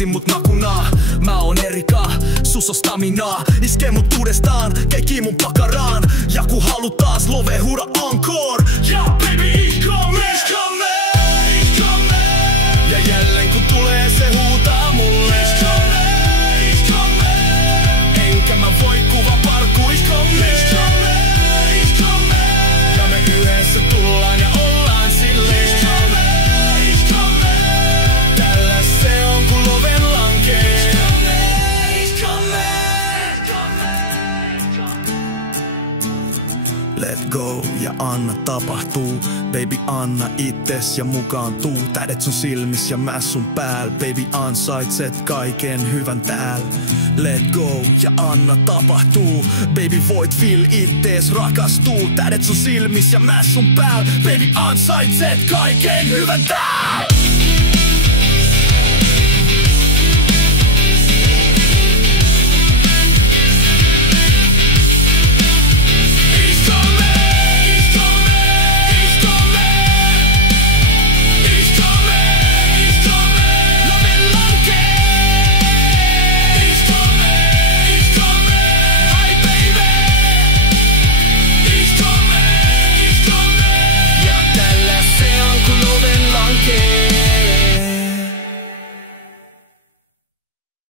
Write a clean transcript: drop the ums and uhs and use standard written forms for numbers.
takaisin mut nakunaa. Mä oon Erika, sus on staminaa. Iskee mut uudestaan, keikii mun pakaraan. Ja ku halu taas love huuda encore. Ja baby ich komme, ich komme, ich komme. Ja jälleen kun tulee se huutaa mulle. Ich komme, ich komme. Enkä mä voi kuva parku, ich komme, ich komme, ich komme. Ja me yhdessä tullaan ja ollaan silleen. Ich komme, ich komme. Tällä se on kun loven lankee. Ich komme, ich komme, ich komme. Let go ja anna tapahtuu. Baby anna itses ja mukaan tuu. Tähdet sun silmis ja mä sun pääl. Baby ansaitset kaiken hyvän tääl. Let go ja anna tapahtuu. Baby voit feel ittees rakastuu. Tähdet sun silmis ja mä sun pääl. Baby ansaitset kaiken hyvän tääl.